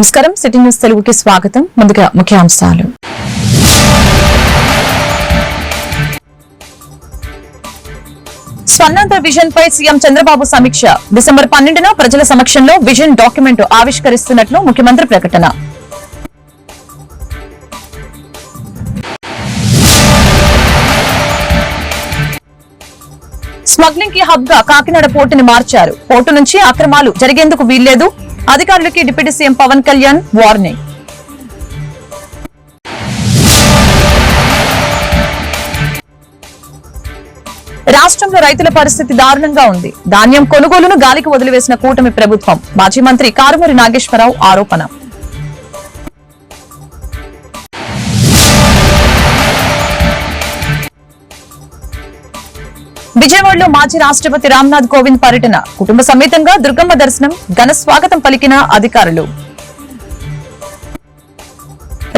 నమస్కారం, city news తెలుగుకి స్వాగతం. ముందుగా ముఖ్యాంశాలు. స్వర్ణాంధ్ర విజన్ పై సీఎం చంద్రబాబు సమీక్ష. డిసెంబర్ 12న ప్రజల సమక్షంలో విజన్ డాక్యుమెంట్ ఆవిష్కరిస్తున్నట్లు ముఖ్యమంత్రి ప్రకటన. స్మగ్లింగ్ కి హబ్ గా కాకినాడ పోర్టుని మార్చారు. పోర్టు నుంచి అక్రమాలు జరిగేందుకు వీల్లేదు. అధికారులకి deputy CM Pawan Kalyan warning. రాష్ట్రంలో రైతుల పరిస్థితి దారుణంగా ఉంది. ధాన్యం కొనుగోలును గాలికి వదిలివేసిన కూటమి ప్రభుత్వం. మాజీ మంత్రి కారుమూరి నాగేశ్వరరావు ఆరోపణ. విజయవాడలో మాజీ రాష్ట్రపతి రామ్నాథ్ కోవింద్ పర్యటన. కుటుంబ సమేతంగా దుర్గమ్మ దర్శనం. ఘన స్వాగతం పలికిన అధికారులు.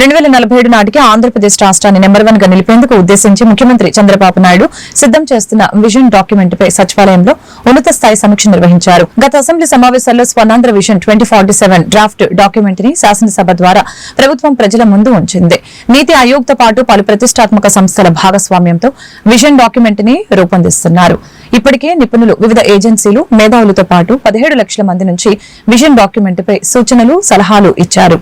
2047 నాటికి ఆంధ్రప్రదేశ్ రాష్ట్రాన్ని నెంబర్ 1 గా నిలిపేందుకు ఉద్దేశించి ముఖ్యమంత్రి చంద్రబాబు నాయుడు సిద్దం చేస్తున్న విజన్ డాక్యుమెంట్ పై సచివాలయంలో ఉన్నత స్థాయి సమీక్ష నిర్వహించారు. గత అసెంబ్లీ సమావేశాల్లో స్వర్ణాంధ్ర విజన్ 2047 డ్రాఫ్ట్ డాక్యుమెంట్ ని శాసనసభ ద్వారా ప్రభుత్వం ప్రజల ముందు ఉంచింది. నీతి ఆయోగ్ తో పాటు పలు ప్రతిష్టాత్మక సంస్థల భాగస్వామ్యంతో విజన్ డాక్యుమెంట్ ని రూపొందిస్తున్నారు. ఇప్పటికే నిపుణులు, వివిధ ఏజెన్సీలు, మేధావులతో పాటు 17 లక్షల మంది నుంచి విజన్ డాక్యుమెంట్ పై సూచనలు, సలహాలు ఇచ్చారు.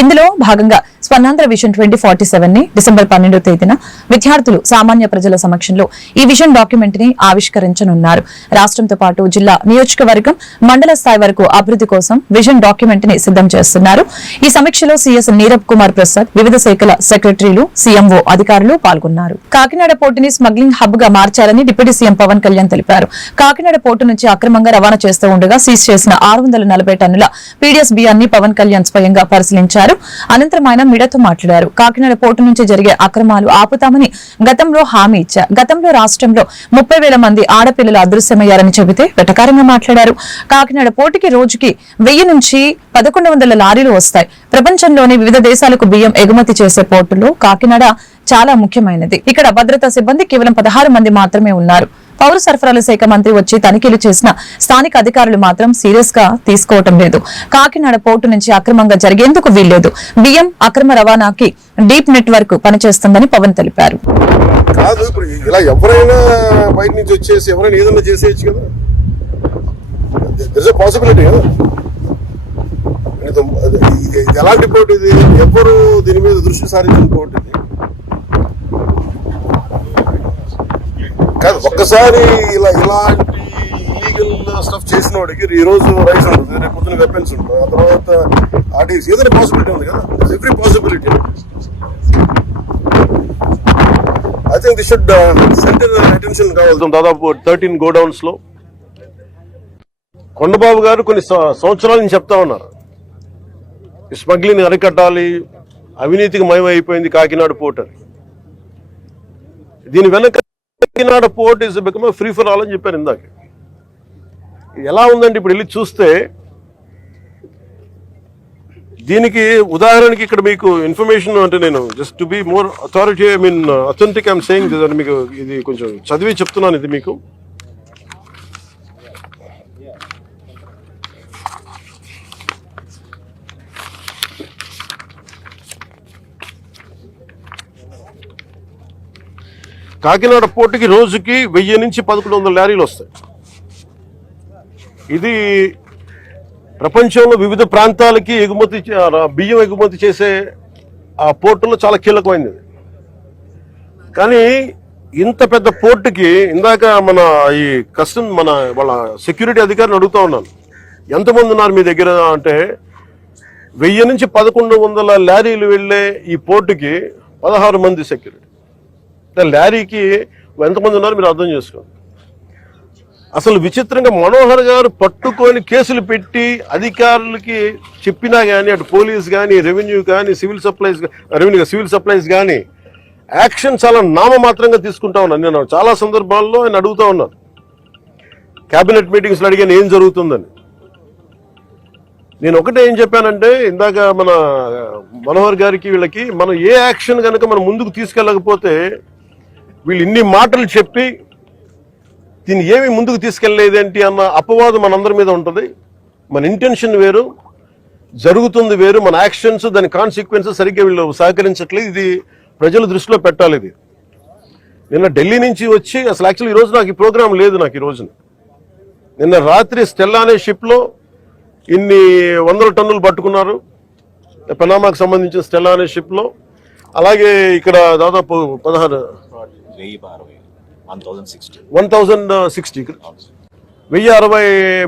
ఇందులో భాగంగా స్వర్ణాంధ్ర విజన్ 2047 ని డిసెంబర్ 12వ తేదీన విద్యార్థులు, సామాన్య ప్రజల సమక్షంలో ఈ విజన్ డాక్యుమెంట్ ని ఆవిష్కరించనున్నారు. రాష్ట్రంతో పాటు జిల్లా, నియోజకవర్గం, మండల స్థాయి వరకు అభివృద్ధి కోసం విజన్ డాక్యుమెంట్ ని సిద్దం చేస్తున్నారు. ఈ సమీక్షలో సీఎస్ నీరబ్ కుమార్ ప్రసాద్, వివిధ శాఖల సెక్రటరీలు, సీఎంఓ అధికారులు పాల్గొన్నారు. కాకినాడ పోర్టుని స్మగ్లింగ్ హబ్ గా మార్చారని డిప్యూటీ సీఎం పవన్ కళ్యాణ్ తెలిపారు. కాకినాడ పోర్టు నుంచి అక్రమంగా రవాణా చేస్తూ ఉండగా సీజ్ చేసిన 640 టన్నుల పీడీఎస్ బియ్యాన్ని పవన్ కళ్యాణ్ స్వయంగా పరిశీలించారు. అనంతరం ఆయన మీడియాతో మాట్లాడారు. కాకినాడ పోర్టు నుంచి జరిగే అక్రమాలు ఆపుతామని గతంలో హామీ ఇచ్చారు. గతంలో రాష్ట్రంలో 30,000 మంది ఆడపిల్లలు అదృశ్యమయ్యారని చెబితే వెటకారంగా మాట్లాడారు. కాకినాడ పోర్టుకి రోజుకి 1000 నుంచి 1100 లారీలు వస్తాయి. ప్రపంచంలోని వివిధ దేశాలకు బియ్యం ఎగుమతి చేసే పోర్టులో కాకినాడ చాలా ముఖ్యమైనది. ఇక్కడ భద్రతా సిబ్బంది కేవలం 16 మంది మాత్రమే ఉన్నారు. పౌర సరఫరాల శాఖ మంత్రి వచ్చి తనిఖీలు చేసిన స్థానిక అధికారులు మాత్రం సీరియస్ గా తీసుకోవటం లేదు. కాకినాడ పోర్టు నుంచి అక్రమంగా జరిగేందుకు వీల్లేదు. బియ్యం అక్రమ రవాణాకి డీప్ నెట్వర్క్ పనిచేస్తుందని పవన్ తెలిపారు. కాదు, ఇప్పుడు ఇలా ఎవరైనా బయట నుంచి వచ్చేసి ఎవరైనా ఏదైనా చేసేయచ్చు కదా. పాసిబిలిటీ కదా. ఎలాంటి పోటీ ఇది? ఎవరు దీని మీద దృష్టి సారించిన పోటీ ఇది కాదు. ఒక్కసారి ఇలాంటి ఇల్లీగల్ స్టఫ్ చేసిన వాడికి ఈ రోజు రైస్ ఉంటుంది, రేపు పొద్దున వెపన్స్ ఉంటుంది, ఆ తర్వాత ఆర్టీసీ ఏదైనా పాసిబిలిటీ ఉంది కదా. Every possibility. I think this should centre attention కావాలి. దాదాపు 13 గోడౌన్స్ లో కొండబాబు గారు కొన్ని సంవత్సరాల నుంచి చెప్తా ఉన్నారు, స్మగ్లింగ్ అరికట్టాలి, అవినీతికి మయమైపోయింది కాకినాడ పోర్ట్ అని. దీని వెనక Kakinada port is become free for all అని చెప్పారు ఇందాక. ఎలా ఉందంటే ఇప్పుడు వెళ్ళి చూస్తే దీనికి ఉదాహరణకి ఇక్కడ మీకు ఇన్ఫర్మేషన్ అంటే నేను just to be more authority authentic I'm saying మీకు ఇది కొంచెం చదివి చెప్తున్నాను. ఇది మీకు కాకినాడ పోర్టుకి రోజుకి 1000 నుంచి 1100 లారీలు వస్తాయి. ఇది ప్రపంచంలో వివిధ ప్రాంతాలకి బియ్యం ఎగుమతి చేసే ఆ పోర్టులో చాలా కీలకమైనది. కానీ ఇంత పెద్ద పోర్టుకి ఇందాక ఈ వాళ్ళ సెక్యూరిటీ అధికారిని అడుగుతా ఉన్నాను, ఎంతమంది ఉన్నారు మీ దగ్గర అంటే 1000 నుంచి 1100 లారీలు వెళ్లే ఈ పోర్టుకి 16 మంది సెక్యూరిటీ. లారీకి ఎంతమంది ఉన్నారు మీరు అర్థం చేసుకోండి. అసలు విచిత్రంగా మనోహర్ గారు పట్టుకొని కేసులు పెట్టి అధికారులకి చెప్పినా కానీ, అటు పోలీస్ కానీ, రెవెన్యూ కానీ, సివిల్ సప్లైస్ కానీ యాక్షన్ చాలా నామమాత్రంగా తీసుకుంటా ఉన్నాను. నేను చాలా సందర్భాల్లో ఆయన అడుగుతా ఉన్నాను, కేబినెట్ మీటింగ్స్లో అడిగాను ఏం జరుగుతుందని. నేను ఒకటే ఏం చెప్పానంటే, ఇందాక మన మనోహర్ గారికి వీళ్ళకి మనం ఏ యాక్షన్ కనుక మనం ముందుకు తీసుకెళ్ళకపోతే వీళ్ళు ఇన్ని మాటలు చెప్పి దీన్ని ఏమి ముందుకు తీసుకెళ్లేదేంటి అన్న అపవాదం మనందరి మీద ఉంటుంది. మన ఇంటెన్షన్ వేరు. జరుగుతుంది వేరు, మన యాక్షన్స్ దాని కాన్సిక్వెన్సెస్ సరిగ్గా వీళ్ళు సహకరించట్లేదు. ఇది ప్రజలు దృష్టిలో పెట్టాలి. ఇది నిన్న ఢిల్లీ నుంచి వచ్చి అసలు యాక్చువల్లీ ఈరోజు నాకు ఈ ప్రోగ్రాం లేదు. నాకు ఈ రోజున నిన్న రాత్రి స్టెల్లా అనే షిప్లో ఇన్ని 100 టన్నులు పట్టుకున్నారు, పనామాకు సంబంధించిన స్టెల్లా అనే షిప్లో. అలాగే ఇక్కడ దాదాపు 1060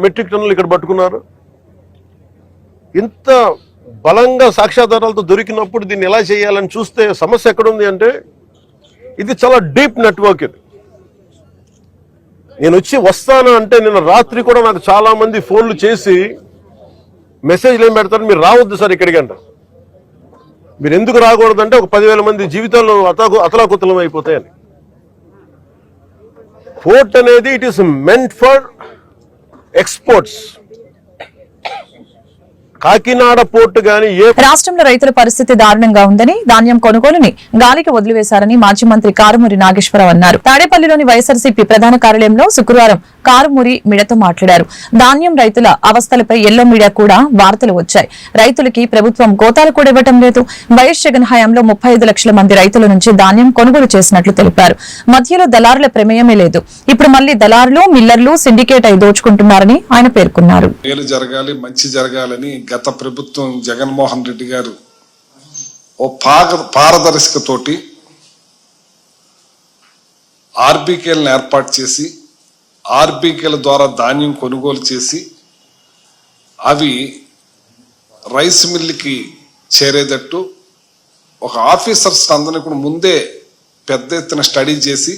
మెట్రిక్ టన్నులు ఇక్కడ పట్టుకున్నారు. ఇంత బలంగా సాక్ష్యాధారాలతో దొరికినప్పుడు దీన్ని ఎలా చేయాలని చూస్తే సమస్య ఎక్కడుంది అంటే ఇది చాలా డీప్ నెట్వర్క్. ఇది నేను వస్తాను అంటే నిన్న రాత్రి కూడా నాకు చాలా మంది ఫోన్లు చేసి మెసేజ్లు ఏం పెడతారు, మీరు రావద్దు సార్ ఇక్కడికి అంట. మీరు ఎందుకు రాకూడదంటే ఒక 10,000 మంది జీవితాలు అతలాకుతలం అయిపోతాయని. పోర్ట్ అనేది it is meant for exports. Kakinada port గాని రాష్ట్రంలో రైతుల పరిస్థితి దారుణంగా ఉందని, ధాన్యం కొనుగోలుని గాలికి వదిలివేశారని మాజీ మంత్రి కారుమూరి నాగేశ్వరరావు అన్నారు. తాడేపల్లిలోని వైఎస్ఆర్సీపీ ప్రధాన కార్యాలయంలో శుక్రవారం కారుమూరి మీడియాతో మాట్లాడారు. ధాన్యం రైతుల అవస్థలపై ఎల్లో మీడియా కూడా వార్తలు వచ్చాయి. రైతులకి ప్రభుత్వం కోతాలు కూడా ఇవ్వటం లేదు. వైఎస్ జగన్ హయాంలో 35 లక్షల మంది రైతుల నుంచి ధాన్యం కొనుగోలు చేసినట్లు తెలిపారు. మధ్యలో దళారుల ప్రమేయమే లేదు. ఇప్పుడు మళ్లీ దళారులు, మిల్లర్లు సిండికేట్ అయి దోచుకుంటున్నారని ఆయన పేర్కొన్నారు. మంచి జరగాలని గత ప్రభుత్వం జగన్మోహన్ రెడ్డి గారు ఓ పారదర్శకతోటి ఆర్బీకేలను ఏర్పాటు చేసి ఆర్బీకేల ద్వారా ధాన్యం కొనుగోలు చేసి అవి రైస్ మిల్లుకి చేరేటట్టు ఒక ఆఫీసర్స్ అందరినీ కూడా ముందే పెద్ద ఎత్తున స్టడీ చేసి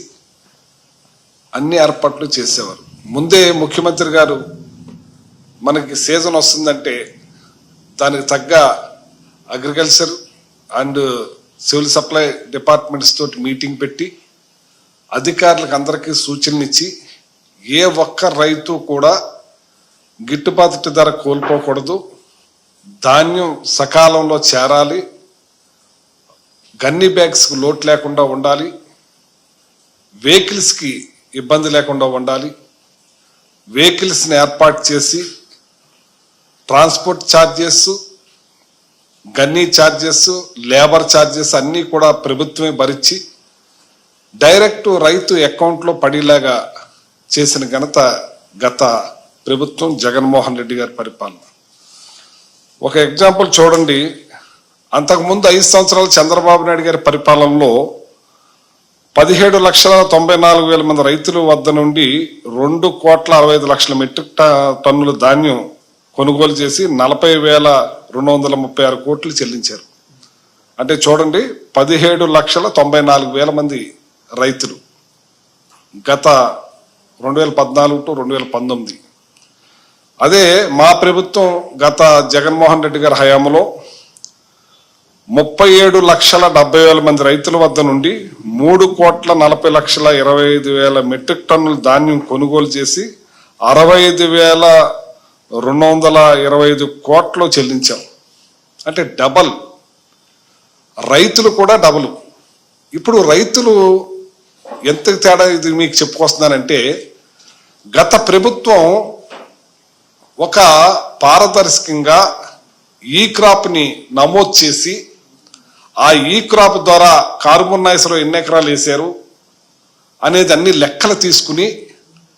అన్ని ఏర్పాట్లు చేసేవారు. ముందే ముఖ్యమంత్రి గారు మనకి సీజన్ వస్తుందంటే దానికి తగ్గ agriculture and civil supply departments తోటి మీటింగ్ పెట్టి అధికారులకు అందరికీ సూచనలు ఇచ్చి ఏ ఒక్క రైతు కూడా గిట్టుబాటు ధర కోల్పోకూడదు, ధాన్యం సకాలంలో చేరాలి, గన్నీ బ్యాగ్స్కి లోటు లేకుండా ఉండాలి, వెహికల్స్కి ఇబ్బంది లేకుండా ఉండాలి, వెహికల్స్ని ఏర్పాటు చేసి transport charges, gunny charges, labour charges అన్నీ కూడా ప్రభుత్వమే భరించి డైరెక్ట్ రైతు అకౌంట్లో పడేలాగా చేసిన ఘనత గత ప్రభుత్వం జగన్మోహన్ రెడ్డి గారి పరిపాలన. ఒక ఎగ్జాంపుల్ చూడండి, అంతకుముందు 5 సంవత్సరాలు చంద్రబాబు నాయుడు గారి పరిపాలనలో 17,94,000 మంది రైతుల వద్ద నుండి 2,65,00,000 మెట్రిక్ టన్నుల ధాన్యం కొనుగోలు చేసి 40,236 కోట్లు చెల్లించారు. అంటే చూడండి, 17,94,000 మంది రైతులు గత 2014 టు 2019. అదే మా ప్రభుత్వం గత జగన్మోహన్ రెడ్డి గారి హయాంలో 37,70,000 మంది రైతుల వద్ద నుండి 3,40,25,000 మెట్రిక్ టన్నుల ధాన్యం కొనుగోలు చేసి 65,225 కోట్లు చెల్లించాం. అంటే డబల్. రైతులు కూడా డబల్. ఇప్పుడు రైతులు ఎంత తేడా ఇది మీకు చెప్పుకొస్తున్నానంటే, గత ప్రభుత్వం ఒక పారదర్శకంగా ఈ క్రాప్ని నమోదు చేసి ఆ ఈ క్రాప్ ద్వారా కార్బన్ ఎన్ని ఎకరాలు వేశారు అనేది అన్ని లెక్కలు తీసుకుని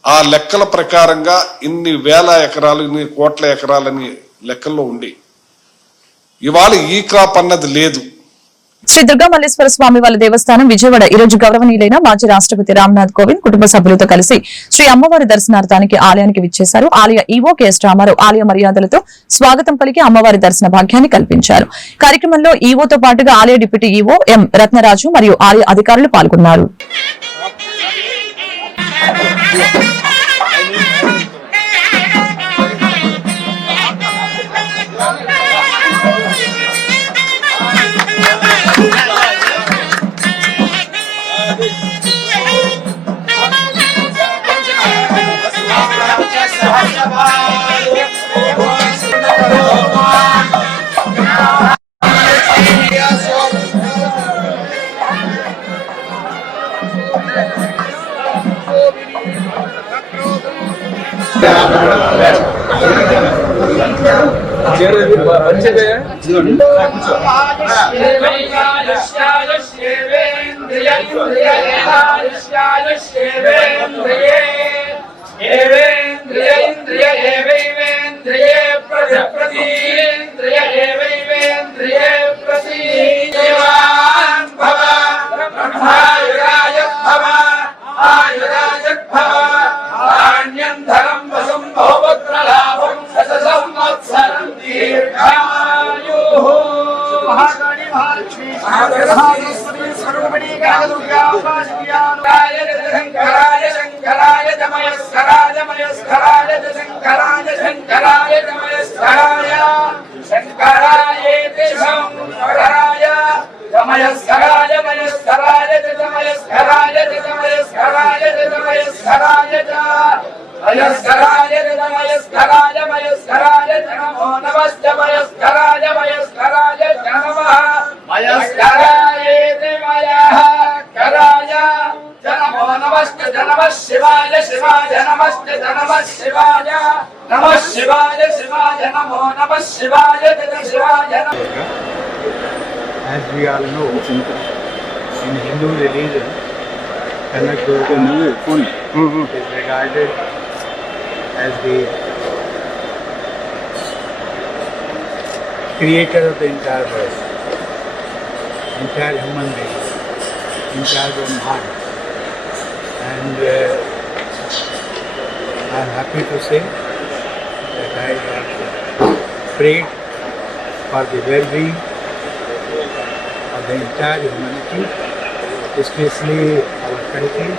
ఆ లెక్కల ప్రకారంగా ఇన్ని వేల ఎకరాలు, ఇన్ని కోట్ల ఎకరాలని లెక్కల్లో ఉండి ఇవాళ ఈ క్రాప్ అన్నది లేదు. శ్రీ దుర్గామల్లేశ్వర స్వామి వారి దేవస్థానం విజయవాడ ఈ రోజు గౌరవనీయులైన మాజీ రాష్ట్రపతి రామ్నాథ్ కోవింద్ కుటుంబ సభ్యులతో కలిసి శ్రీ అమ్మవారి దర్శనార్థానికి ఆలయానికి విచ్చేశారు. ఆలయ ఈవో కెఎస్ రామారావు ఆలయ మర్యాదలతో స్వాగతం పలికి అమ్మవారి దర్శన భాగ్యాన్ని కల్పించారు. కార్యక్రమంలో ఈవోతో పాటుగా ఆలయ డిప్యూటీ ఈవో ఎం రత్నరాజు మరియు ఆలయ అధికారులు పాల్గొన్నారు. As we all know, in Hindu religion, Kanak is regarded as the creator of the entire world, entire human race, entire Brahman. And I am happy to say that I have prayed for the well-being of the entire humanity, especially our country,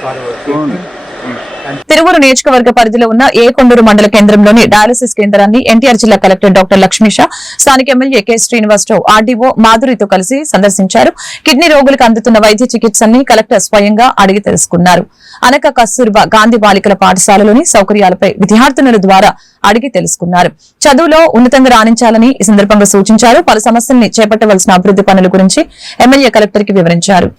for our people. Tiruvuru నియోజకవర్గ పరిధిలో ఉన్న ఏ కొండూరు మండల కేంద్రంలోని dialysis కేంద్రాన్ని ఎన్టీఆర్ జిల్లా collector doctor Lakshmisha, స్థానిక MLA K Srinivasarao RDO మాధురితో కలిసి సందర్శించారు. కిడ్నీ రోగులకు అందుతున్న వైద్య చికిత్సల్ని కలెక్టర్ స్వయంగా అడిగి తెలుసుకున్నారు. అనక కస్తూర్బా గాంధీ బాలికల పాఠశాలలోని సౌకర్యాలపై విద్యార్థినుల ద్వారా అడిగి తెలుసుకున్నారు. చదువులో ఉన్నతంగా రాణించాలని ఈ సందర్భంగా సూచించారు. పలు సమస్యల్ని చేపట్టవలసిన అభివృద్ధి పనుల గురించి ఎమ్మెల్యే కలెక్టర్ కి వివరించారు.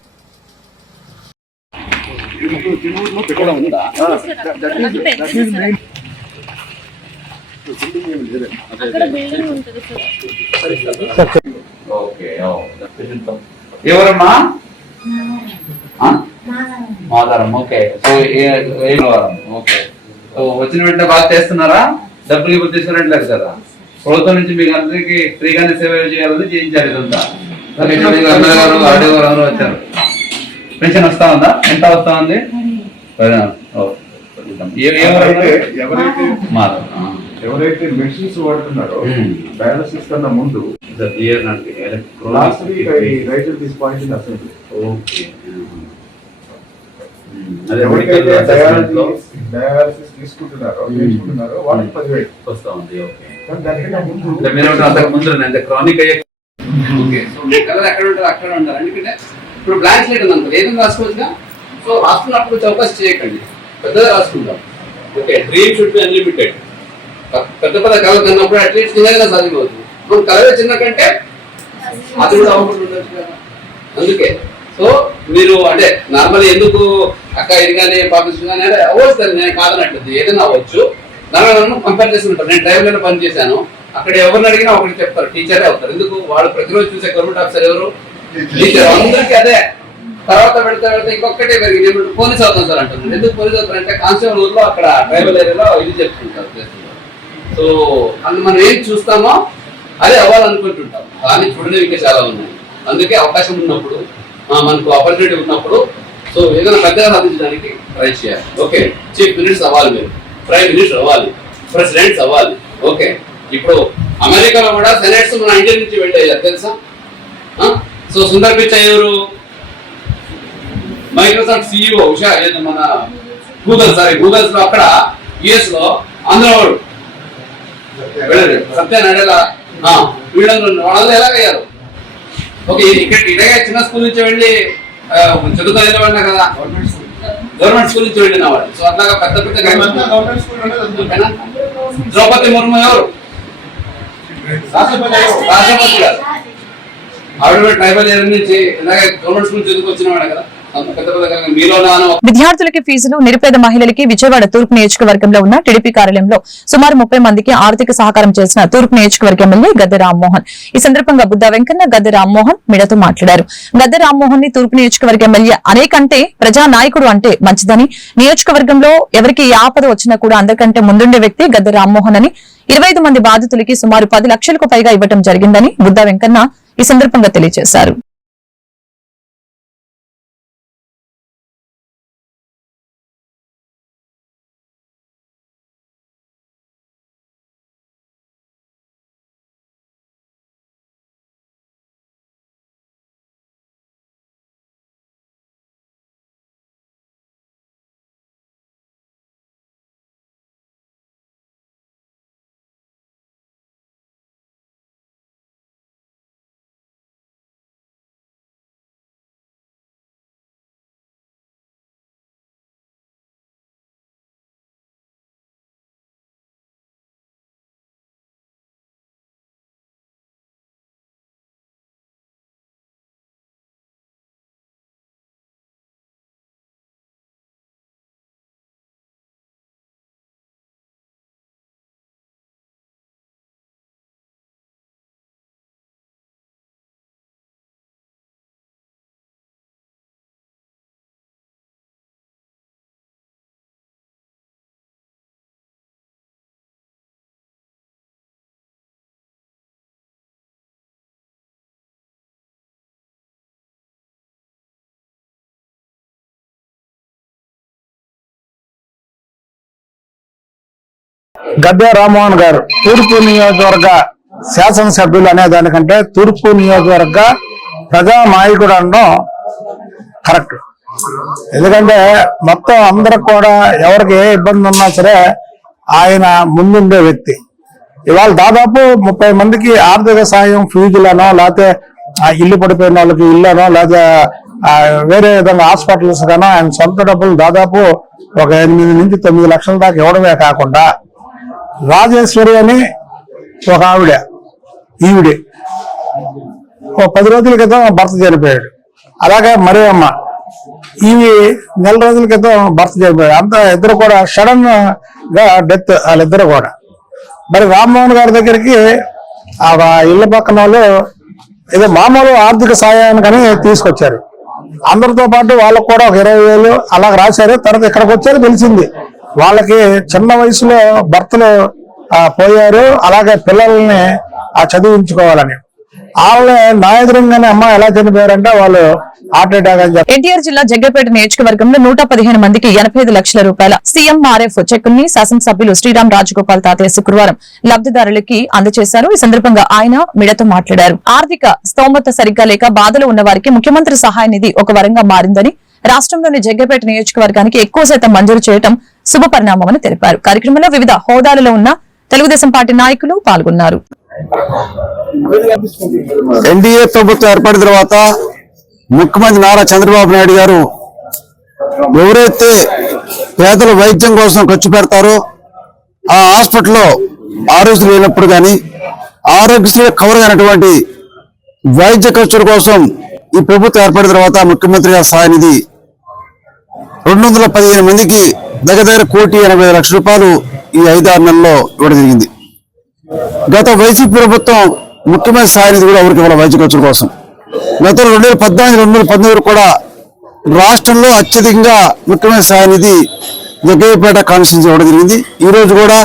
ఎవరమ్మా? Madaram. Okay. So okay. So వచ్చిన వెంటనే బాగా చేస్తున్నారా? డబ్బులు ఇప్పుడు తీసుకున్నట్లేదు కదా. ప్రభుత్వం నుంచి మీకు అందరికి ఫ్రీగానే సేవ చేయాలని చేయించారు. ఇదంతా వచ్చారు. పెన్షన్ వస్తా ఉందా? ఎంత వస్తా ఉంది? ఎవరైతే మెషిన్స్ వాడుతున్నారో డయాలసిస్ కన్నా ముందు రైతులు తీసుకోవాల్సిన అసెంబ్లీ ఎవరికైతే డయాలసిస్ తీసుకుంటున్నారో వాళ్ళకి 10,000 వస్తా ఉంది. దానికన్నా ముందు క్రానిక్ అయ్యే ఎక్కడ ఉంటారు అక్కడ ఉంటారు. ఎందుకంటే ఇప్పుడు బ్లాంక్ స్లేట్ ఉంది అనుకో, ఏదైనా రాసుకోవచ్చుగా. సో రాసుకున్నప్పుడు చౌకస్ చేయకండి, పెద్దగా రాసుకుందాం. Okay. Dream should be unlimited. పెద్ద పెద్ద కళ కన్నప్పుడు అట్లీస్ట్ చిన్నగా సాధ్యమవుతుంది. మనం కళ చిన్న కంటే అది కూడా అవ్వకుండా ఉండొచ్చు కదా. అందుకే సో మీరు అంటే నార్మల్ ఎందుకు అక్క ఇది కానీ పాపిస్తుంది కానీ అంటే అవ్వచ్చు కదా. నేను కాదనట్లేదు, ఏదైనా అవ్వచ్చు. దాని నన్ను కంపేర్ చేస్తుంటారు. నేను డ్రైవర్లో పని చేశాను. అక్కడ ఎవరిని అడిగినా ఒకటి చెప్తారు, టీచరే అవుతారు. ఎందుకు? వాళ్ళు ప్రతిరోజు చూసే గవర్నమెంట్ ఆఫీసర్ ఎవరు? టీచర్. అందరికీ అదే. తర్వాత పెడతా ఇంకొకటే పెరిగి పోలీస్ అవుతాం సార్ అంటున్నారు. ఎందుకు పోలీస్ అవుతారు అంటే కానిస్టేబుల్ ఊర్లో అక్కడ ట్రైబల్ ఏరియాలో ఇది చెప్తుంటారు. సో అందు మనం ఏం చూస్తామో అదే అవ్వాలనుకుంటుంటాం. కానీ చూడడం ఇంకా చాలా ఉన్నాయి. అందుకే అవకాశం ఉన్నప్పుడు, మనకు ఆపర్చునిటీ ఉన్నప్పుడు సో ఏదైనా పెద్దగా సాధించడానికి ట్రై చేయాలి. ఓకే. చీఫ్ మినిస్టర్ అవ్వాలి, మీరు ప్రైమ్ మినిస్టర్ అవ్వాలి, ప్రెసిడెంట్స్ అవ్వాలి. ఓకే. ఇప్పుడు అమెరికాలో కూడా సెనేట్స్ మన ఇండియా నుంచి వెళ్ళారు తెలుసా? సో సుందర్ పిచ్చై ఎవరు? మైక్రోసాఫ్ట్ సిఇఓ ఉషా, మన గూగల్స్ లో అక్కడ యుఎస్ లో ఆంధ్రవాడు సత్య నడేలా వీళ్ళందరూ వాళ్ళు ఎలాగయ్యారు? ఓకే. ఇక్కడ ఇలాగే చిన్న స్కూల్ నుంచి వెళ్ళి చదువుకొని వెళ్ళినా కదా, గవర్నమెంట్ స్కూల్ నుంచి వెళ్ళిన వాడు. సో అట్లాగా పెద్ద పెద్ద ద్రౌపది ముర్ము ఎవరు? రాష్ట్రపతి గారు. ఆవిడ ట్రైబల్ ఏరియా నుంచి ఇలాగే గవర్నమెంట్ స్కూల్ చదువుకు వచ్చిన వాడు కదా. అంత పెద్ద పెద్ద మీలోనా విద్యార్థులకి ఫీజులు, నిరుపేద మహిళలకి విజయవాడ తూర్పు నియోజకవర్గంలో ఉన్న టీడీపీ కార్యాలయంలో సుమారు 30 మందికి ఆర్థిక సహకారం చేసిన తూర్పు నియోజకవర్గ ఎమ్మెల్యే గద్దె రామ్మోహన్. ఈ సందర్భంగా బుద్ధా వెంకన్న, గద్దె రామ్మోహన్ మీడియాతో మాట్లాడారు. గద్దె రామ్మోహన్ ని తూర్పు నియోజకవర్గ ఎమ్మెల్యే అనేకంటే ప్రజా నాయకుడు అంటే మంచిదని, నియోజకవర్గంలో ఎవరికి ఏ ఆపద వచ్చినా కూడా అందరికంటే ముందుండే వ్యక్తి గద్దె రామ్మోహన్ అని, 25 మంది బాధితులకి సుమారు 10 లక్షలకు పైగా ఇవ్వడం జరిగిందని బుద్ధా వెంకన్న ఈ సందర్భంగా తెలియజేశారు. గద్దె రామ్మోహన్ గారు తూర్పు నియోజకవర్గ శాసనసభ్యులు అనే దానికంటే తూర్పు నియోజకవర్గ ప్రజా నాయకుడు అనడం కరెక్ట్. ఎందుకంటే మొత్తం అందరికి కూడా ఎవరికి ఏ ఇబ్బంది ఉన్నా సరే ఆయన ముందుండే వ్యక్తి. ఇవాళ దాదాపు 30 మందికి ఆర్థిక సాయం ఫీజులనో, లేకపోతే ఇల్లు పడిపోయిన వాళ్ళకి ఇల్లనో, లేకపోతే వేరే విధంగా హాస్పిటల్స్ గానో ఆయన సొంత డబ్బులు దాదాపు ఒక 8 నుంచి 9 లక్షల దాకా ఇవ్వడమే కాకుండా, రాజేశ్వరి అని ఒక ఈవిడే 10 రోజుల క్రితం భర్త చనిపోయాడు. అలాగే మరే అమ్మ ఇవి నెల రోజుల క్రితం భర్త చనిపోయాడు. అంతా ఇద్దరు కూడా సడన్ గా డెత్ వాళ్ళిద్దరు కూడా. మరి రామ్మోహన్ గారి దగ్గరికి ఆ ఇళ్ల పక్కన వాళ్ళు ఏదో మామూలు ఆర్థిక సాయానికని తీసుకొచ్చారు. అందరితో పాటు వాళ్ళకు కూడా ఒక 20,000 అలా రాశారు. తర్వాత ఇక్కడికి వచ్చారు, తెలిసింది వాళ్ళకి చిన్న వయసులో భర్తలు పోయారు, అలాగే పిల్లల్ని చదివించుకోవాలని. వాళ్ళని నా ఎదురుగానే అమ్మ ఎలా చనిపోయారంటే వాళ్ళు హార్ట్ అటాక్ అని చెప్పారు. ఎన్టీఆర్ జిల్లా జగ్గపేట నియోజకవర్గంలో 115 మందికి 85 లక్షల రూపాయల సీఎంఆర్ఎఫ్ చెక్కుల్ని శాసనసభ్యులు శ్రీరామ్ రాజగోపాల్ తాతయ్య శుక్రవారం లబ్దిదారులకి అందజేశారు. ఈ సందర్భంగా ఆయన మీడియాతో మాట్లాడారు. ఆర్థిక స్తోమత సరిగ్గా లేక బాధలు ఉన్న వారికి ముఖ్యమంత్రి సహాయ నిధి ఒక వరంగా మారిందని, రాష్ట్రంలోని జగ్గపేట నియోజకవర్గానికి ఎక్కువ శాతం మంజూరు చేయడం శుభ పరిణామమని తెలిపారు. కార్యక్రమంలో వివిధ హోదాలలో ఉన్న తెలుగుదేశం పార్టీ నాయకులు పాల్గొన్నారు. ఎన్డీఏ ప్రభుత్వం ఏర్పడిన తర్వాత ముఖ్యమంత్రి నారా చంద్రబాబు నాయుడు గారు ఎవరైతే పేదల వైద్యం కోసం ఖర్చు పెడతారో, ఆ హాస్పిటల్లో ఆరోగ్యం లేనప్పుడు కానీ ఆరోగ్యశ్రీ కవర్ అయినటువంటి వైద్య ఖర్చుల కోసం ఈ ప్రభుత్వం ఏర్పడిన తర్వాత ముఖ్యమంత్రి గారి సహాయ నిధి 215 మందికి దగ్గర 1,80,00,000 రూపాయలు ఈ 5-6 నెలల్లో ఇవ్వడం జరిగింది. గత వైసీపీ ప్రభుత్వం ముఖ్యమంత్రి సహాయ నిధి కూడా ఎవరికి ఇవ్వాలి వైద్య ఖర్చుల కోసం. గతంలో 2014-2019 కూడా రాష్ట్రంలో అత్యధికంగా ముఖ్యమంత్రి సహాయ నిధి జగ్గయ్యపేట కాన్స్టిట్యూన్సీ ఇవ్వడం జరిగింది. ఈ రోజు కూడా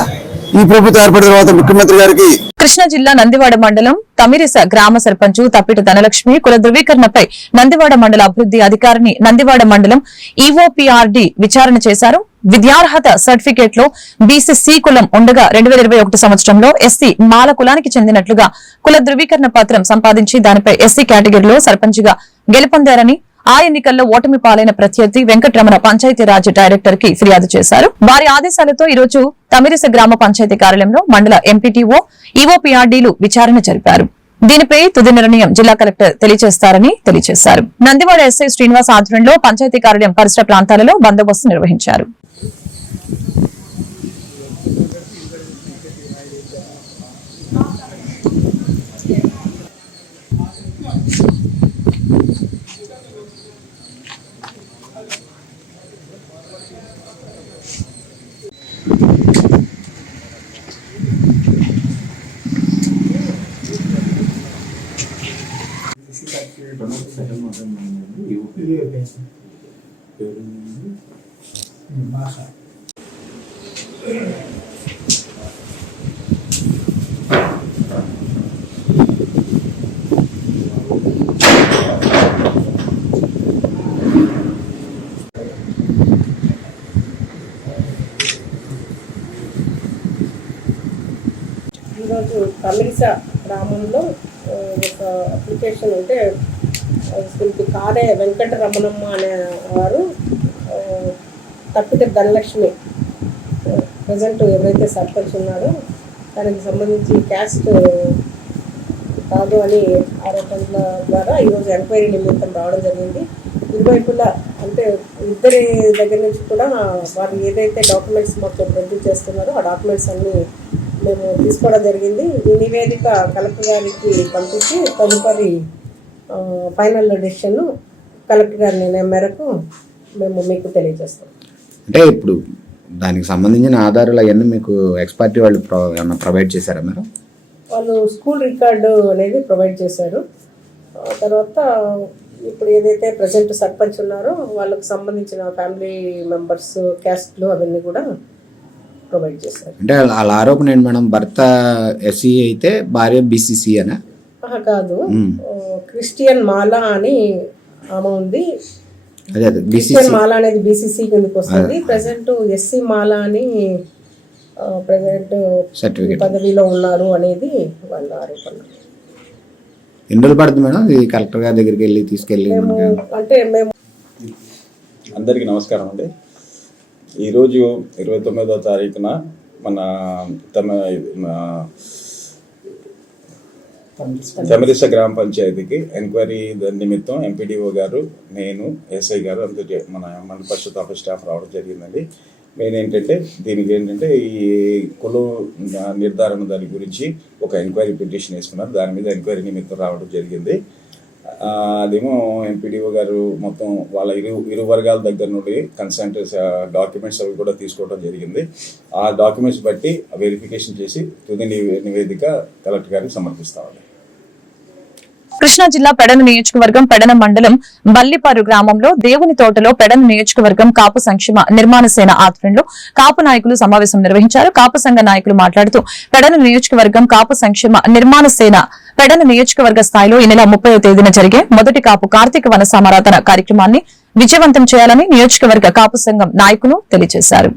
ఈ ప్రభుత్వం ఏర్పడిన తర్వాత ముఖ్యమంత్రి గారికి కృష్ణా జిల్లా నందివాడ మండలం తమిరిస గ్రామ సర్పంచ్ తప్పిట ధనలక్ష్మి కుల ధృవీకరణపై నందివాడ మండల అభివృద్ధి అధికారిని నందివాడ మండలం ఈఓపీఆర్డీ విచారణ చేశారు. విద్యార్హత సర్టిఫికేట్ లో బీసీ కులం ఉండగా 2021 సంవత్సరంలో ఎస్సీ మాల కులానికి చెందినట్లుగా కుల ధృవీకరణ పత్రం సంపాదించి దానిపై ఎస్సీ కేటగిరీలో సర్పంచ్ గా గెలుపొందారని, ఆ ఎన్నికల్లో ఓటమి పాలైన ప్రత్యర్థి వెంకటరమణ పంచాయతీరాజ్ డైరెక్టర్ కి ఫిర్యాదు చేశారు. వారి ఆదేశాలతో ఈ రోజు తమిరిస గ్రామ పంచాయతీ కార్యాలయంలో మండల ఎంపీటీఓ, ఈఓపీఆర్డీలు విచారణ జరిపారు. దీనిపై తుది నిర్ణయం జిల్లా కలెక్టర్ తెలియజేస్తారని తెలియజేశారు. నందివాడ ఎస్ఐ శ్రీనివాస్ ఆధ్వర్యంలో పంచాయతీ కార్యాలయం పరిసర ప్రాంతాలలో బందోబస్తు నిర్వహించారు. ఈరోజు కమిరిస గ్రామంలో ఒక అప్లికేషన్ అంటే శ్రీమతి కాడే వెంకటరమణమ్మ అనే వారు తప్పితే ధనలక్ష్మి ప్రజెంట్ ఎవరైతే సర్పంచ్ ఉన్నారో దానికి సంబంధించి క్యాస్ట్ కాదు అని ఆరోపణల ద్వారా ఈరోజు ఎంక్వైరీ నిమిత్తం రావడం జరిగింది. ఇరువైపులా అంటే ఇద్దరి దగ్గర నుంచి కూడా వారు ఏదైతే డాక్యుమెంట్స్ మాకు ప్రొడ్యూస్ చేస్తున్నారో ఆ డాక్యుమెంట్స్ అన్నీ మేము తీసుకోవడం జరిగింది. ఈ నివేదిక కలెక్టర్ గారికి పంపించి తదుపరి ఫైనల్ డెసిషన్ కలెక్టర్ గారి నిర్ణయం మేరకు మేము మీకు తెలియజేస్తాం. అంటే ఇప్పుడు దానికి సంబంధించిన ఆధారాలు అవన్నీ మీకు ఎక్స్పర్ట్ వాళ్ళు ఏమన్నా ప్రొవైడ్ చేశారా మీరు? వాళ్ళు స్కూల్ రికార్డు అనేది ప్రొవైడ్ చేశారు. తర్వాత ఇప్పుడు ఏదైతే ప్రజెంట్ సర్పంచ్ ఉన్నారో వాళ్ళకు సంబంధించిన ఫ్యామిలీ మెంబర్స్ క్యాస్ట్లు అవన్నీ కూడా ప్రొవైడ్ చేశారు. అంటే వాళ్ళ ఆరోపణ ఏంటి మేడం, భర్త ఎస్సీ అయితే భార్య బీసీసీ అనే? కాదు, క్రిస్టియన్ మాలా అని ఆమె ఉంది. అదే క్రిస్టియన్ మాలా అనేది బీసీసీ కిందకి వస్తుంది. ప్రెసెంట్ ఎస్సీ మాలా అని ప్రెసెంట్ పదవిలో ఉన్నారు అనేది వాళ్ళ ఆరోపణ. ఎన్ని రోజులు పడుతుంది మేడం ఇది కలెక్టర్ గారి దగ్గరికి వెళ్ళి తీసుకెళ్ళి? అంటే మేము అందరికీ నమస్కారం అండి. ఈరోజు 29వ తారీఖున మన తమిరిస గ్రామ పంచాయతీకి ఎంక్వైరీ నిమిత్తం ఎంపీడీఓ గారు, నేను, ఎస్ఐ గారు అంతా మన మండల పరిషత్ ఆఫీస్ స్టాఫ్ రావడం జరిగిందండి. మెయిన్ ఏంటంటే దీనికి ఏంటంటే ఈ కులం నిర్ధారణ దాని గురించి ఒక ఎంక్వైరీ పిటిషన్ వేసుకున్నారు. దాని మీద ఎంక్వైరీ నిమిత్తం రావడం జరిగింది. అదేమో ఎంపీడీఓ గారు మొత్తం వాళ్ళ ఇరు వర్గాల దగ్గర నుండి కన్సెంట్ డాక్యుమెంట్స్ అవి కూడా తీసుకోవడం జరిగింది. ఆ డాక్యుమెంట్స్ బట్టి వెరిఫికేషన్ చేసి తుది నివేదిక కలెక్టర్ గారికి సమర్పిస్తామండి. కృష్ణా జిల్లా పెడన నియోజకవర్గం పెడన మండలం బల్లిపారు గ్రామంలో దేవుని తోటలో పెడన నియోజకవర్గం కాపు సంక్షేమ నిర్మాణ సేన ఆధ్వర్యంలో కాపు నాయకులు సమావేశం నిర్వహించారు. కాపు సంఘ నాయకులు మాట్లాడుతూ పెడన నియోజకవర్గం కాపు సంక్షేమ నిర్మాణ సేన పెడన నియోజకవర్గ స్థాయిలో ఈ నెల 30వ తేదీన జరిగే మొదటి కాపు కార్తీక వన సమారాధన కార్యక్రమాన్ని విజయవంతం చేయాలని నియోజకవర్గ కాపు సంఘం నాయకులు తెలియజేశారు.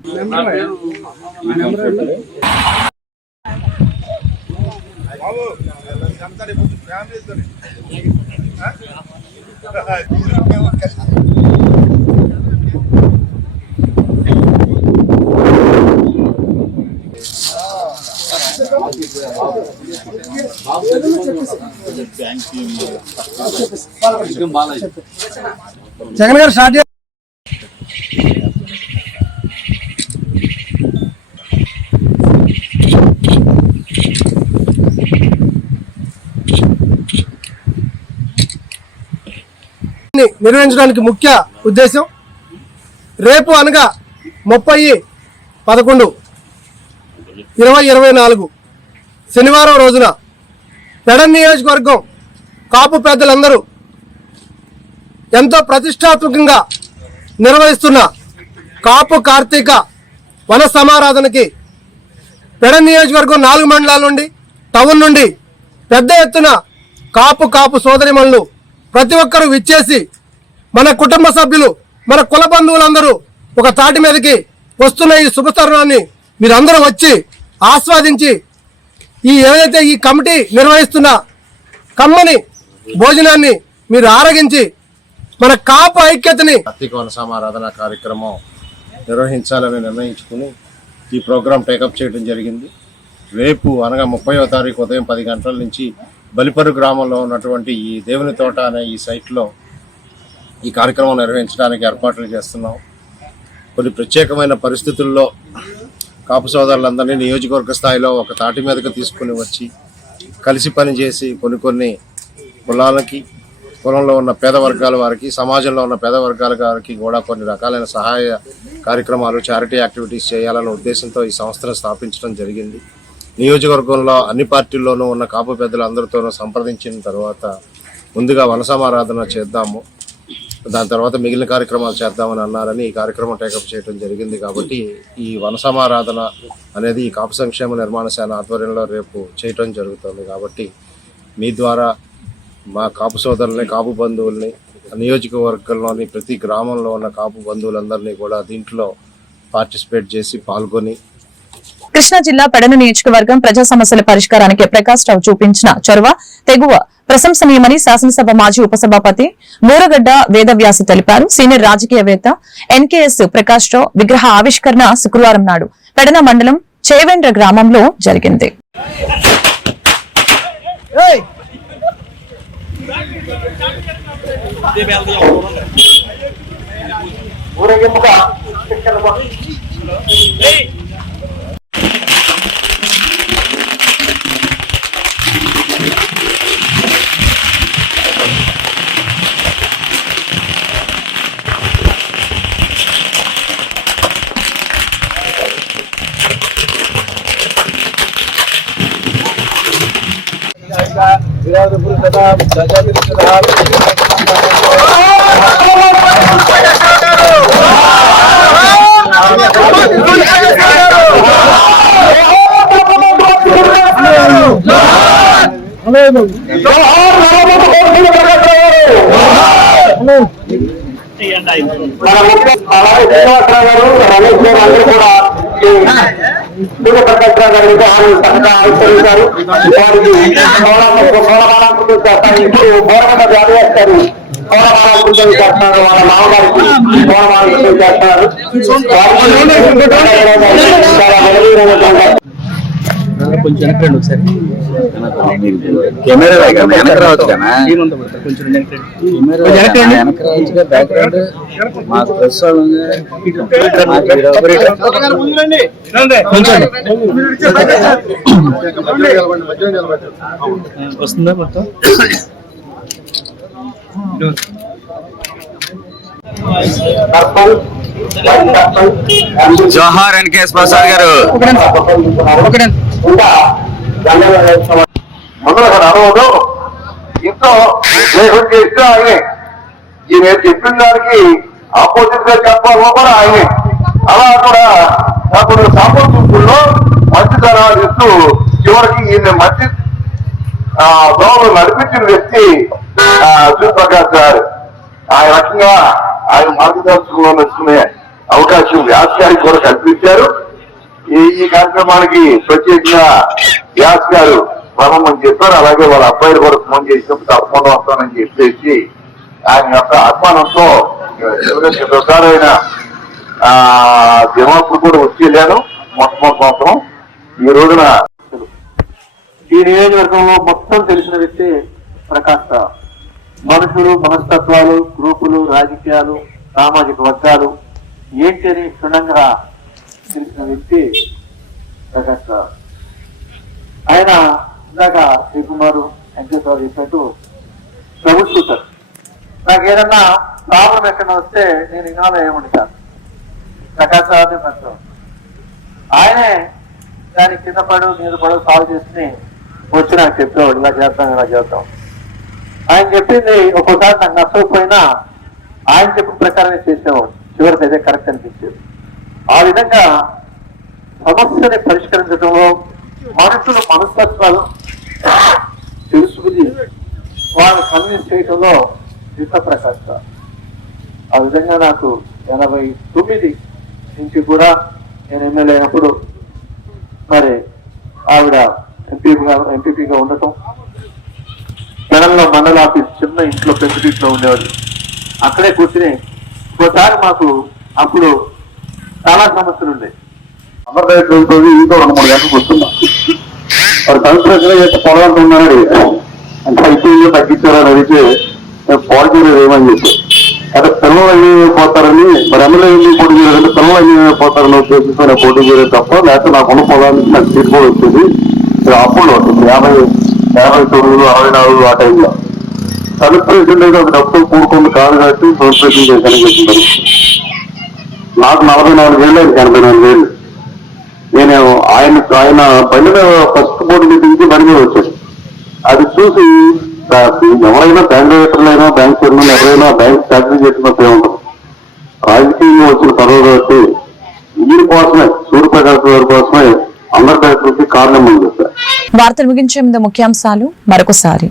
జగన్ గారు స్టార్ట్ నిర్వహించడానికి ముఖ్య ఉద్దేశం రేపు అనగా 30/11/2024 శనివారం రోజున పెడన నియోజకవర్గం కాపు పెద్దలందరూ ఎంతో ప్రతిష్టాత్మకంగా నిర్వహిస్తున్న కాపు కార్తీక వన సమారాధనకి పెడన నియోజకవర్గం 4 మండలాల నుండి టౌన్ నుండి పెద్ద ఎత్తున కాపు సోదరిమణులు ప్రతి ఒక్కరూ విచ్చేసి మన కుటుంబ సభ్యులు మన కుల బంధువులందరూ ఒక తాటి మీదకి వస్తున్న ఈ శుభతరుణాన్ని మీరందరూ వచ్చి ఆస్వాదించి ఏదైతే ఈ కమిటీ నిర్వహిస్తున్న కమ్మని భోజనాన్ని మీరు ఆరగించి మన కాపు ఐక్యతని కార్తీక వన సమారాధన కార్యక్రమం నిర్వహించాలని నిర్ణయించుకుని ఈ ప్రోగ్రాం టేకప్ చేయడం జరిగింది. రేపు అనగా 30వ తారీఖు ఉదయం 10 గంటల నుంచి బలిపరు గ్రామంలో ఉన్నటువంటి ఈ దేవుని తోట అనే ఈ సైట్లో ఈ కార్యక్రమం నిర్వహించడానికి ఏర్పాట్లు చేస్తున్నాం. కొన్ని ప్రత్యేకమైన పరిస్థితుల్లో కాపు సోదరులందరినీ నియోజకవర్గ స్థాయిలో ఒక తాటి మీదకి తీసుకుని వచ్చి కలిసి పనిచేసి కొన్ని కులాలకి, కులంలో ఉన్న పేద వర్గాల వారికి, సమాజంలో ఉన్న పేద వర్గాల వారికి కూడా కొన్ని రకాలైన సహాయ కార్యక్రమాలు, చారిటీ యాక్టివిటీస్ చేయాలనే ఉద్దేశంతో ఈ సంస్థను స్థాపించడం జరిగింది. నియోజకవర్గంలో అన్ని పార్టీల్లోనూ ఉన్న కాపు పెద్దలందరితోనూ సంప్రదించిన తర్వాత ముందుగా వనసమారాధన చేద్దాము, దాని తర్వాత మిగిలిన కార్యక్రమాలు చేద్దామని అన్నారని ఈ కార్యక్రమం టేకప్ చేయడం జరిగింది. కాబట్టి ఈ వనసమారాధన అనేది ఈ కాపు సంక్షేమ నిర్మాణ సేన ఆధ్వర్యంలో రేపు చేయటం జరుగుతుంది. కాబట్టి మీ ద్వారా మా కాపు సోదరుల్ని, కాపు బంధువుల్ని, నియోజకవర్గంలోని ప్రతి గ్రామంలో ఉన్న కాపు బంధువులందరినీ కూడా దీంట్లో పార్టిసిపేట్ చేసి పాల్గొని కృష్ణా జిల్లా పెడన నియోజకవర్గం ప్రజా సమస్యల పరిష్కారానికి ప్రకాష్ రావు చూపించిన చొరవ తెగువ ప్రశంసనీయమని శాసనసభ మాజీ ఉపసభాపతి మూరగడ్డ వేదవ్యాసి తెలిపారు. సీనియర్ రాజకీయవేత్త ఎన్కేఎస్ ప్రకాష్ రావు విగ్రహ ఆవిష్కరణ శుక్రవారం నాడు పెడన మండలం చేవెండ్ర గ్రామంలో జరిగింది. కొంచెం వెనక్కి ఒకసారి కెమెరా వెనక రావచ్చు కదా, కొంచెం వెనక రావచ్చు బ్యాక్గ్రౌండ్ మా ప్రెస్ వస్తుందా మొత్తం జోహార్ ఎన్కేఎస్ ప్రసాద్ గారు. అనుభవం ఇంట్లో చేస్తే ఆయనే ఈ నేను చెప్పిన దానికి ఆపోజిట్ గా చెప్పాలో కూడా ఆయనే. అలా కూడా అప్పుడు సాంప్రదాయంలో మంచితనాలు ఇస్తూ చివరికి ఈయన మంచి దోమలు నడిపించిన వ్యక్తి సూర్యప్రకాష్ గారు. ఆ రకంగా ఆయన మార్గదర్శకంలో నడుచుకునే అవకాశం వ్యాస్ గారికి కూడా కల్పించారు. ఈ కార్యక్రమానికి ప్రత్యేకంగా వ్యాస్ గారు రమ్మని చెప్పారు. అలాగే వాళ్ళ అబ్బాయిలు కూడా ఫోన్ చేసినప్పుడు తప్పకుండా వస్తానని చెప్పేసి ఆయన యొక్క అభిమానంతో ఒకసారి ఆయన దినప్పుడు కూడా వచ్చి వెళ్ళాను. మొట్టమొదటి సంవత్సరం ఈ రోజున ఈ నియోజకవర్గంలో మొత్తం తెలిసిన వ్యక్తి ప్రకాష్ రావు. మనుషులు, మనస్తత్వాలు, గ్రూపులు, రాజకీయాలు, సామాజిక వర్గాలు ఏంటి అని క్షుణ్ణంగా తెలిసిన వ్యక్తి ప్రకాష్ రావు. ఆయన ఇందాక శ్రీకుమారు వెంకటేశ్వర చెప్పినట్టు ప్రభుత్వ నాకు ఏదన్నా ప్రాబ్లం ఎక్కడ వస్తే నేను ఇన్నాళ్ళు ఏమంటాను ప్రకాష్ రావుని ప్రశ్న ఆయనే దానికి కింద పడు మీద పడు సాల్వ్ చేసుకుని వచ్చి నాకు చెప్పేవాడు ఇలా చేద్దాం ఇలా చేద్దాం. ఆయన చెప్పింది ఒక్కోసారి నాకు నచ్చకపోయినా ఆయన చెప్పిన ప్రకారమే చేసేవాడు. చివరికి అదే కరెక్ట్ అనిపించేది. ఆ విధంగా సమస్యని పరిష్కరించడంలో మనుషుల మనస్తత్వాలు తెలుసుకుని వాళ్ళని కన్విన్స్ చేయడంలో ప్రకాష్ రావు. ఆ విధంగా నాకు 89 నుంచి కూడా నేను ఎమ్మెల్యే అయినప్పుడు మరి ఆవిడ ఎంపీపీగా ఉండటం, జనంలో మండల ఆఫీస్ చిన్న ఇంట్లో పెంచులో ఉండేవాళ్ళు. అక్కడే కూర్చుని ఒకసారి మాకు అప్పుడు చాలా సమస్యలు ఉండేవి. అమర్దయ్య ఇంకో 2-3 గంటలకు వస్తున్నా వాడు సంస్కృతిగా పొలం ఉన్నాడు అంటే ఐపీలో తగ్గించారని అడిగితే పాజిటివ్ ఏమని చెప్పి అంటే పిల్లలు అయ్యి పోతారని మరి ఎమ్మెల్యే ఎందుకు పోటీ చేయాలంటే పిల్లలు అయ్యి పోతారని ఉద్దేశంతో నేను పోటీ చేయలేదు తప్ప, లేకపోతే నాకున్న పొలానికి నాకు సీట్ కూడా వచ్చేది. అప్పుడు 59, 64 ఆ టైంలో సెలబ్రేషన్ అయితే ఒక డబ్బులు కూడుకుని కాదు కాబట్టి సెలబ్రేషన్ చేశానని చెప్తున్నారు. నాకు 44 ఏళ్ళు, 84 ఏళ్ళు. నేను ఆయన బండి మీద ఫస్ట్ పోటీ దించి బండి మీద వచ్చాను. అది చూసి ఎవరైనా బ్యాంక్ డైరెక్టర్లైనా బ్యాంక్ చైర్మన్ ఎవరైనా బ్యాంక్ చాకరీ చేసినట్టే ఉంటుంది. రాజకీయంగా వచ్చిన తర్వాత వచ్చి వీరి కోసమే, సూర్యప్రకాశ్ గారి కోసమే అందరి డైరెక్టర్కి కారణం ఉంది. వార్తలు ముగించే ముందు ముఖ్యాంశాలు మరొకసారి.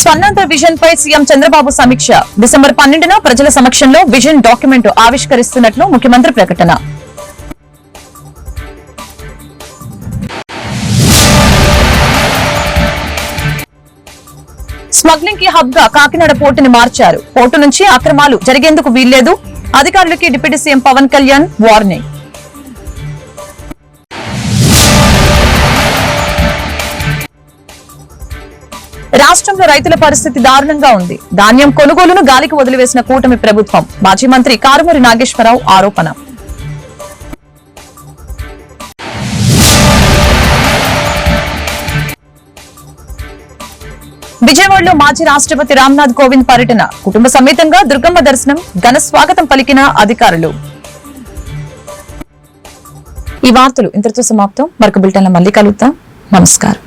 స్వర్ణాంధ్ర విజన్ పై సీఎం చంద్రబాబు సమీక్ష. డిసెంబర్ 12న ప్రజల సమక్షంలో విజన్ డాక్యుమెంట్ ఆవిష్కరిస్తున్నట్లు ముఖ్యమంత్రి ప్రకటన. స్మగ్లింగ్ కి హబ్ గా కాకినాడ పోర్టుని మార్చారు. పోర్టు నుంచి అక్రమాలు జరిగేందుకు వీల్లేదు. అధికారులకి deputy CM Pawan Kalyan warning. రాష్ట్రంలో రైతుల పరిస్థితి దారుణంగా ఉంది. ధాన్యం కొనుగోలును గాలికి వదిలివేసిన కూటమి ప్రభుత్వం. మాజీ మంత్రి కారుమూరి నాగేశ్వరరావు ఆరోపణ. విజయవాడలో మాజీ రాష్ట్రపతి రామ్నాథ్ కోవింద్ పర్యటన. కుటుంబ సమేతంగా దుర్గమ్మ దర్శనం. ఘన స్వాగతం పలికిన అధికారులు. ఈ వార్తలు ఇంతటితో సమాప్తం. మరొక బులెటిన్లో మళ్ళీ కలుద్దాం. నమస్కారం.